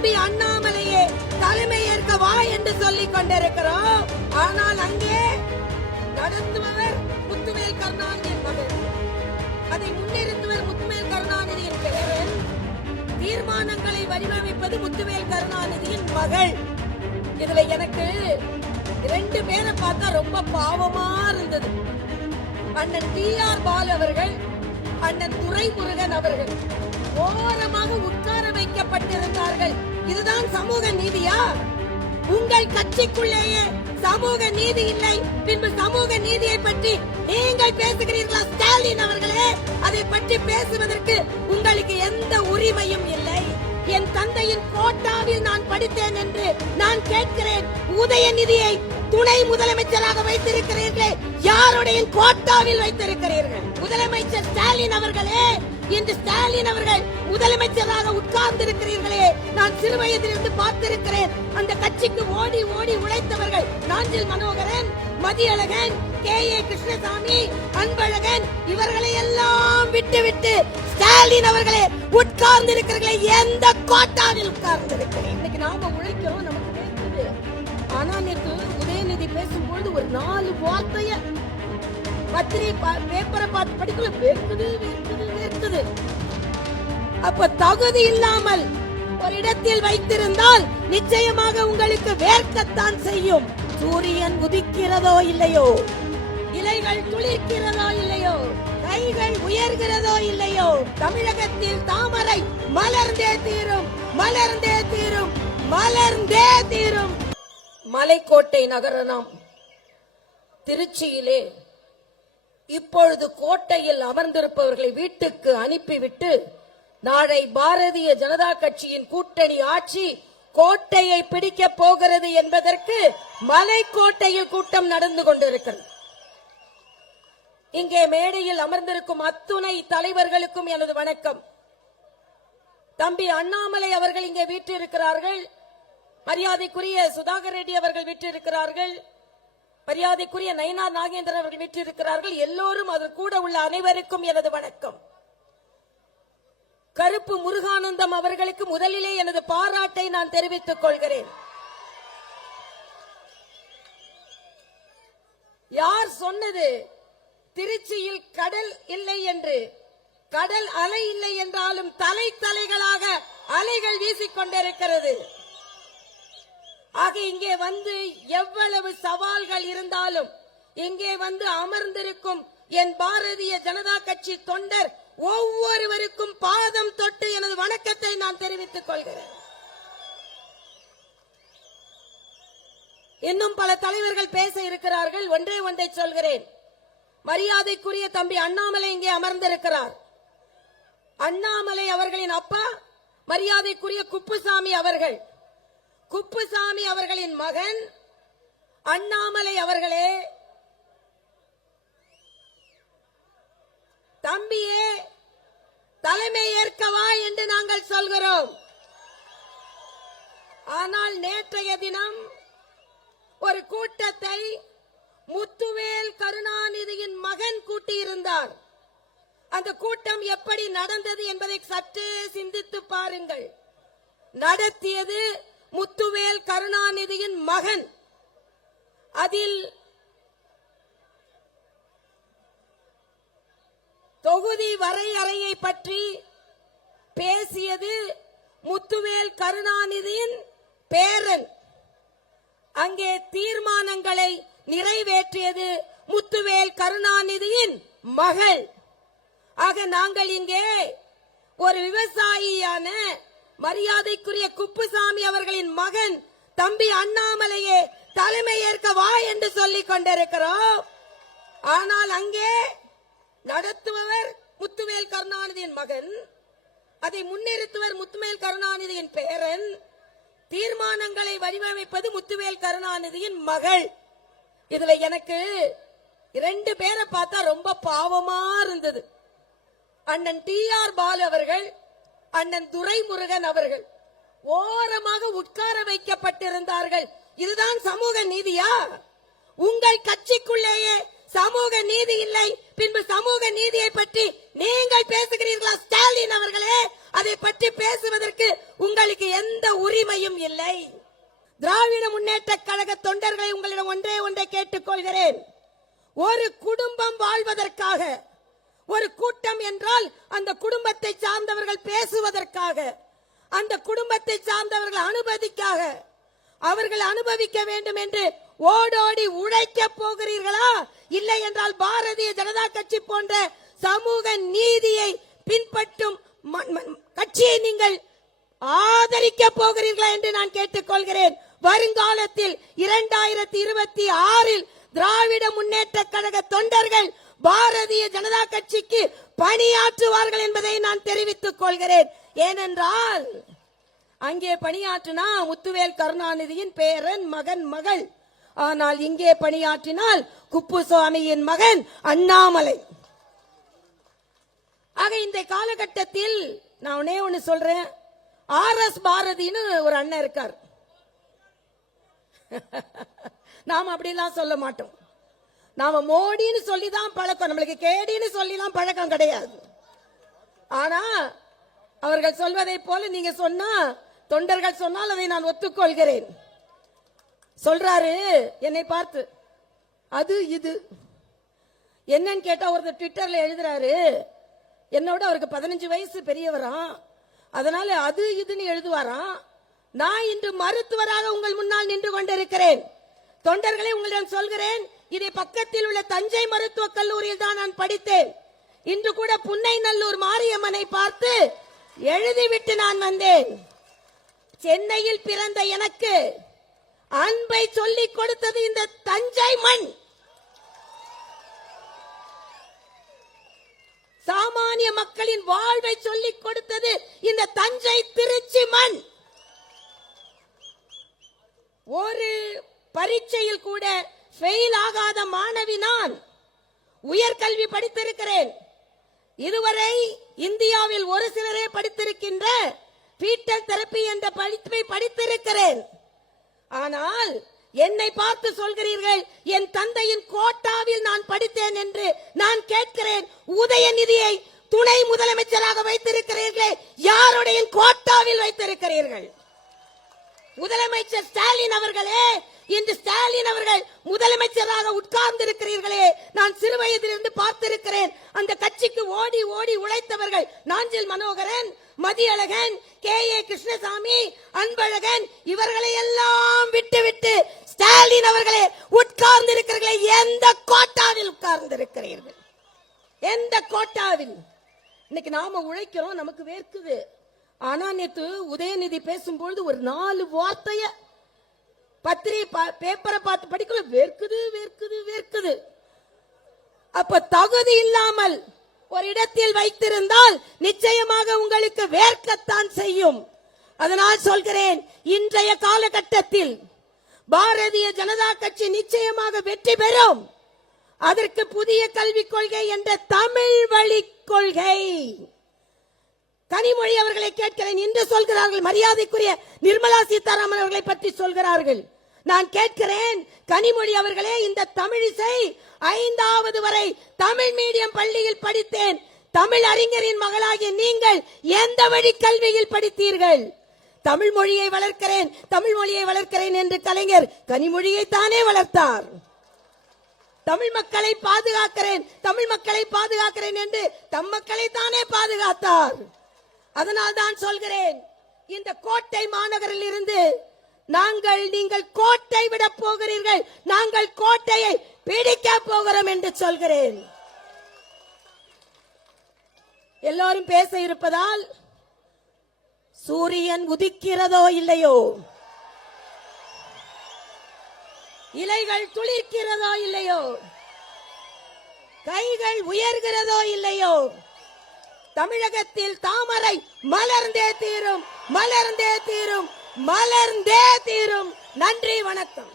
தம்பி அண்ணாமலையே தலைமை ஏற்க வா என்று சொல்லிக் கொண்டிருக்கிறோம். ஆனால் அங்கே நடத்துபவர் முத்துவேல் கருணாநிதியின் மகன், அதை முன்னிறுத்துவர் முத்துவேல் கருணாநிதியின் பெயரன், தீர்மானங்களை வடிவமைப்பது முத்துவேல் கருணாநிதியின் மகள். இதுல எனக்கு 2 பேரை பார்த்தா ரொம்ப பாவமா இருந்தது. அண்ணன் டி.ஆர். பாலு அவர்கள், அண்ணன் துரைமுருகன் அவர்கள் ஓரமாக உட்கார வைக்கப்பட்டிருந்தார்கள். இதுதான் சமூக நீதியா? உங்கள் கட்சிக்குள்ளேயே சமூக நீதி இல்லை, பின்பு சமூக நீதியை பற்றி நீங்கள் பேசுகிறீர்களா ஸ்டாலின் அவர்களே? அதை பற்றி பேசுவதற்கு உங்களுக்கு எந்த உரிமையும் இல்லை. என் தந்தையின் கோட்டாவில் நான் படித்தேன் என்று நான் கேட்கிறேன். உதயநிதியை துணை முதலமைச்சராக வைத்திருக்கிறீர்களே, யாருடைய கோட்டாவில் வைத்திருக்கிறீர்கள்? முதலமைச்சர் ஸ்டாலின் அவர்களே, இன்று ஸ்டாலின் அவர்கள் முதலமைச்சராக உட்கார்ந்து இருக்கிறீர்களே, நான் சிறு வயதிலிருந்து பார்த்திருக்கிறேன். அந்த கட்சிக்கு ஓடி ஓடி உழைத்தவர்கள் நாஞ்சில் மனோகரன், மதியழகன், கே.ஏ. கிருஷ்ணசாமி, அன்பழகன், இவர்களை எல்லாம் விட்டு ஸ்டாலின் அவர்களே உட்கார்ந்து இருக்கிறீர்களே, எந்த கோட்டாவில் உட்கார்ந்து இருக்கிறேன்? இன்னைக்கு நாம உழைக்கிறோம், நமக்கு வேர்க்குது. ஆனா நேற்று உதயநிதி பேசும்போது ஒரு 4 வார்த்தைய பேப்பரை பார்த்து படிக்கல, வேர்க்குது. அப்ப தகுதி இல்லாமல் ஒரு இடத்தில் வைத்திருந்தால் நிச்சயமாக உங்களுக்கு வேர்க்கத்தான் செய்யும். சூரியன் உதிக்கிறதோ இல்லையோ, இலைகள் துளிர்க்கிறதோ இல்லையோ, கைகள் உயர்கிறதோ இல்லையோ, தமிழகத்தில் தாமரை மலர்ந்தே தீரும், மலர்ந்தே தீரும், மலர்ந்தே தீரும். மலைக்கோட்டை நகரம் திருச்சியிலே இப்பொழுது கோட்டையில் அமர்ந்திருப்பவர்களை வீட்டுக்கு அனுப்பிவிட்டு நாளை பாரதிய ஜனதா கட்சியின் கூட்டணி ஆட்சி கோட்டையை பிடிக்க போகிறது என்பதற்கு மலைக்கோட்டையில் கூட்டம் நடந்து கொண்டிருக்கிறது. இங்கே மேடையில் அமர்ந்திருக்கும் அத்துணை தலைவர்களுக்கும் எனது வணக்கம். தம்பி அண்ணாமலை அவர்கள் இங்கே வீற்றிருக்கிறார்கள், மரியாதைக்குரிய சுதாகர் ரெட்டி அவர்கள் வீற்றிருக்கிறார்கள், மரியாதைக்குரிய நயினார் நாகேந்திரன் அவர்கள் வீற்றிருக்கிறார்கள். எல்லோரும் அது கூட உள்ள அனைவருக்கும் எனது வணக்கம். கருப்பு முருகானந்தம் அவர்களுக்கு முதலிலே எனது பாராட்டை நான் தெரிவித்துக் கொள்கிறேன். யார் சொன்னது திருச்சியில் கடல் இல்லை என்று? கடல் அலை இல்லை என்றாலும் தலைகளாக அலைகள் வீசிக்கொண்டிருக்கிறது. ஆக இங்கே வந்து எவ்வளவு சவால்கள் இருந்தாலும் இங்கே வந்து அமர்ந்திருக்கும் என் பாரதிய ஜனதா கட்சி தொண்டர் ஒவ்வொருவருக்கும் பாதம் தொட்டு எனது வணக்கத்தை நான் தெரிவித்துக் கொள்கிறேன். இன்னும் பல தலைவர்கள் பேச இருக்கிறார்கள். ஒன்றை சொல்கிறேன். மரியாதைக்குரிய தம்பி அண்ணாமலை இங்கே அமர்ந்திருக்கிறார். அண்ணாமலை அவர்களின் அப்பா மரியாதைக்குரிய குப்புசாமி அவர்கள், குப்புசாமி அவர்களின் மகன் அண்ணாமலை அவர்களே, தம்பியே தலைமை ஏற்கவா என்று நாங்கள் சொல்கிறோம். ஆனால் நேற்றைய தினம் ஒரு கூட்டத்தை முத்துவேல் கருணாநிதியின் மகன் கூட்டியிருந்தார். அந்த கூட்டம் எப்படி நடந்தது என்பதை சற்றே சிந்தித்து பாருங்கள். நடத்தியது முத்துவேல் கருணாநிதியின் மகன். அதில் தொகுதி வரையறையை பற்றி பேசியது முத்துவேல் கருணாநிதியின் பேரன். அங்கே தீர்மானங்களை நிறைவேற்றியது முத்துவேல் கருணாநிதியின் மகள். ஆக நாங்கள் இங்கே ஒரு விவசாயியான மரியாதைக்குரிய குப்புசாமி அவர்களின் மகன் தம்பி அண்ணாமலையே தலைமை ஏற்க வா என்று சொல்லிக் கொண்டிருக்கிறோம். ஆனால் அங்கே நடத்துபவர் முத்துவேல் கருணாநிதியின் மகன், அதை முன்னிறுத்துவர் முத்துவேல் கருணாநிதியின் பேரன், தீர்மானங்களை வடிவமைப்பது முத்துவேல் கருணாநிதியின் மகள். இதுல எனக்கு 2 பேரை பார்த்தா ரொம்ப பாவமா இருந்தது. அண்ணன் டி.ஆர். பாலு அவர்கள், அண்ணன் துரைமுருகன் அவர்கள் ஓரமாக உட்கார வைக்கப்பட்டிருந்தார்கள். இதுதான் சமூக நீதியா? உங்கள் கட்சிக்குள்ளேயே சமூக நீதி இல்லை, பின்பு சமூக நீதியை பற்றி நீங்கள் பேசுகிறீர்களா ஸ்டாலின் அவர்களே? அதை பற்றி பேசுவதற்கு உங்களுக்கு எந்த உரிமையும் இல்லை. திராவிட முன்னேற்ற கழக தொண்டர்களை உங்களிடம் ஒன்றை கேட்டுக்கொள்கிறேன். ஒரு குடும்பம் வாழ்வதற்காக, ஒரு கூட்டம் என்றால் அந்த குடும்பத்தை சார்ந்தவர்கள் பேசுவதற்காக, அந்த குடும்பத்தை சார்ந்தவர்கள் அனுமதிக்காக, அவர்கள் அனுபவிக்க வேண்டும் என்று ஓடோடி உழைக்க போகிறீர்களா? இல்லை என்றால் பாரதிய ஜனதா கட்சி போன்ற சமூக நீதியை பின்பற்றும் கட்சியை நீங்கள் ஆதரிக்க போகிறீர்களா என்று நான் கேட்டுக்கொள்கிறேன். வருங்காலத்தில் 2026 திராவிட முன்னேற்ற கழக தொண்டர்கள் பாரதிய ஜனதா கட்சிக்கு பணியாற்றுவார்கள் என்பதை நான் தெரிவித்துக் கொள்கிறேன். ஏனென்றால் அங்கே பணியாற்றினா முத்துவேல் கருணாநிதியின் பேரன், மகன், மகள். ஆனால் இங்கே பணியாற்றினால் குப்புசாமியின் மகன் அண்ணாமலை. ஆக இந்த காலகட்டத்தில் நான் ஒண்ணு சொல்றேன். RS பாரதின்னு ஒரு அண்ணன் இருக்கார். நாம அப்படிலாம் சொல்ல மாட்டோம். நாம மோடின்னு சொல்லிதான் பழக்கம், நம்மளுக்கு கேடின்னு சொல்லிலாம் பழக்கம் கிடையாது. ஆனா அவர்கள் சொல்வதை போல நீங்க சொன்னா, தொண்டர்கள் சொன்னால் அதை நான் ஒத்துக்கொள்கிறேன். சொல்றாரு என்னை பார்த்து, அது இது என்னன்னு கேட்டா ஒருத்தர் ட்விட்டர்ல எழுதுறாரு, என்னோட அவருக்கு 15 வயசு பெரியவராம், அதனால அது இதுன்னு எழுதுவாராம். நான் இன்று மருத்துவராக உங்கள் முன்னால் நின்று கொண்டிருக்கிறேன். தொண்டர்களை உங்களிடம் சொல்கிறேன், இதை பக்கத்தில் உள்ள தஞ்சை மருத்துவக் கல்லூரியில் தான் நான் படித்தேன். இன்று கூட புன்னைநல்லூர் மாரியம்மனை பார்த்து எழுதிவிட்டு நான் வந்தேன். சென்னையில் பிறந்த எனக்கு அன்பை சொல்லிக் கொடுத்தது இந்த தஞ்சை மண். சாமானிய மக்களின் வாழ்வை சொல்லிக் கொடுத்தது இந்த தஞ்சை திருச்சி மண். ஒரு பரீட்சையில் கூட ஃபெயில் ஆகாத மாணவி நான். உயர்கல்வி படித்திருக்கிறேன். இதுவரை இந்தியாவில் ஒரு சிலரே படித்திருக்கின்ற பீட்டல் தெரப்பி என்ற படிப்பை படித்திருக்கிறேன். ஆனால் என்னை பார்த்து சொல்கிறீர்கள் என் தந்தையின் கோட்டாவில் நான் படித்தேன் என்று. நான் கேட்கிறேன், உதயநிதியை துணை முதலமைச்சராக வைத்திருக்கிறீர்களே, யாருடைய கோட்டாவில் வைத்திருக்கிறீர்கள்? முதலமைச்சர் ஸ்டாலின் அவர்களே, இன்று ஸ்டாலின் அவர்கள் முதலமைச்சராக உட்கார்ந்து இருக்கிறீர்களே, நான் சிறு வயதிலிருந்து பார்த்திருக்கிறேன். அந்த கட்சிக்கு ஓடி ஓடி உழைத்தவர்கள் நாஞ்சில் மனோகரன், மதியழகன், KA கிருஷ்ணசாமி, அன்பழகன், இவர்களை எல்லாம் விட்டு ஸ்டாலின் அவர்களே உட்கார்ந்து இருக்கிறீர்களே, எந்த கோட்டாவில் உட்கார்ந்து இருக்கிறீர்கள்? எந்த கோட்டாவில்? இன்னைக்கு நாம உழைக்கிறோம், நமக்கு வேர்க்குது. ஆனா நேத்து உதயநிதி பேசும்பொழுது ஒரு 4 வார்த்தைய பத்திரிகை பேப்பரை பார்த்து படிக்கல, வேர்க்குது வேர்க்குது வேர்க்குது. அப்ப தகுதி இல்லாமல் ஒரு இடத்தில் வைத்திருந்தால் நிச்சயமாக உங்களுக்கு வேர்க்கத்தான் செய்யும். அதனால் சொல்கிறேன், இன்றைய காலகட்டத்தில் பாரதிய ஜனதா கட்சி நிச்சயமாக வெற்றி பெறும். அதற்கு புதிய கல்விக் கொள்கை என்ற தமிழ் வழி கொள்கை. கனிமொழி அவர்களை கேட்கிறேன், இன்று சொல்கிறார்கள், மரியாதைக்குரிய நிர்மலா சீதாராமன் அவர்களை பற்றி சொல்கிறார்கள். நான் கேட்கிறேன், கனிமொழி அவர்களே, இந்த தமிழிசை 5வது வரை தமிழ் மீடியம் பள்ளியில் படித்தேன். தமிழ் அறிஞரின் மகளாகிய நீங்கள் எந்த வழி கல்வியில் படித்தீர்கள்? தமிழ் மொழியை வளர்க்கிறேன், தமிழ் மொழியை வளர்க்கிறேன் என்று கலைஞர் கனிமொழியை தானே வளர்த்தார். தமிழ் மக்களை பாதுகாக்கிறேன், தமிழ் மக்களை பாதுகாக்கிறேன் என்று தம் மக்களை தானே பாதுகாத்தார். அதனால் தான் சொல்கிறேன், இந்த கோட்டை மாநகரில் இருந்து நீங்கள் கோட்டை விட போகிறீர்கள், நாங்கள் கோட்டையை பிடிக்க போகிறோம் என்று சொல்கிறேன். எல்லாரும் பேச இருப்பதால் சூரியன் உதிக்கிறதோ இல்லையோ, இலைகள் துளிர்க்கிறதோ இல்லையோ, கைகள் உயர்கிறதோ இல்லையோ, தமிழகத்தில் தாமரை மலர்ந்தே தீரும், மலர்ந்தே தீரும், மலர்ந்தே தீரும். நன்றி, வணக்கம்.